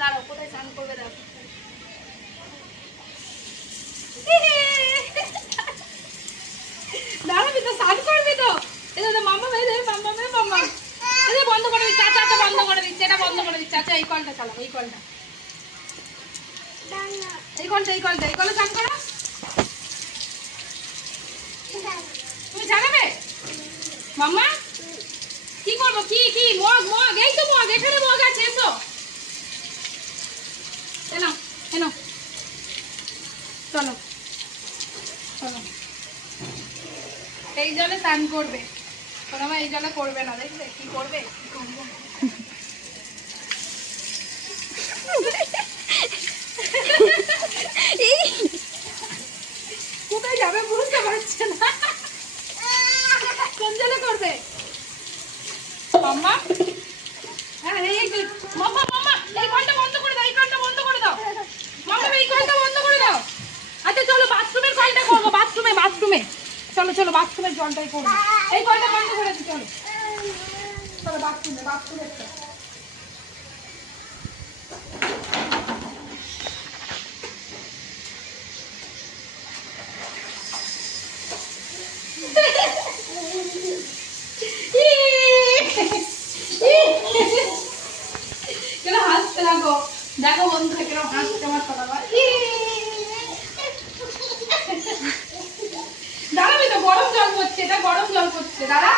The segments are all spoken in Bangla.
স্নান স্নান বন্ধ করে দিচ্ছে আচ্ছা আচ্ছা বন্ধ করে দিচ্ছে, এটা বন্ধ করে দিচ্ছে। আচ্ছা এই কলটা চালাবো এই কলটা। এই কলটা এই কলটা, এই কলে চান করো। তুমি জানাবে মাম্মা? কি করব? কি কি? মগ মগ, এই তো মগ, এখানে মগ আছে, এসো এনো এনো চলো চলো এই জলে স্নান করবে। সোনামা এই জলে করবে না, দেখবে? কি করবে? হ্যাঁ কলটা বন্ধ করে দাও, এই কলটা বন্ধ করে দাও। এই কলটা বন্ধ করে দাও। আচ্ছা চলো বাথরুমের কলটা করব বাথরুমে বাথরুমে চলো চলো বাথরুমের জলটাই করব এই কলটা বন্ধ করে দিই চলো। চলো বাথরুমে বাথরুমে দেখো বন্ধুরা কেন হাসতে আমার কথা বল। দাঁড়াবি তো গরম জল করছে এটা করছে দাঁড়া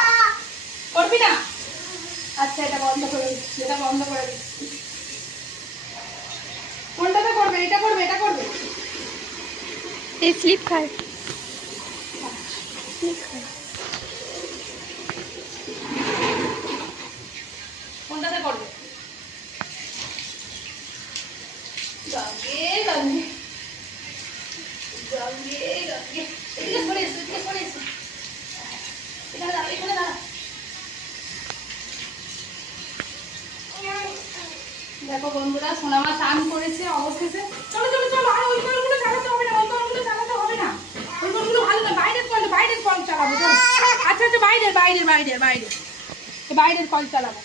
করবি না? আচ্ছা এটা বন্ধ করে দিচ্ছি এটা বন্ধ করে দিচ্ছি। কোনটাতে করবে? এটা করবে এটা করবে? এই স্লিপ খায় স্লিপ খায় কোনটাতে করবে? গঙ্গে গঙ্গে গঙ্গে দেখো বন্ধুরা, সোনামা স্নান করেছে অবশেষে। চলো চলো চলো, আর ওই কলগুলো চালাতে হবে না, ওই কলগুলো চালাতে হবে না। ওই কলগুলো ভালো না, বাইরের কল বাইরের কল চালাবো, চলো। আচ্ছা আচ্ছা বাইরের বাইরের বাইরের বাইরের। বাইরের কল চালাবো।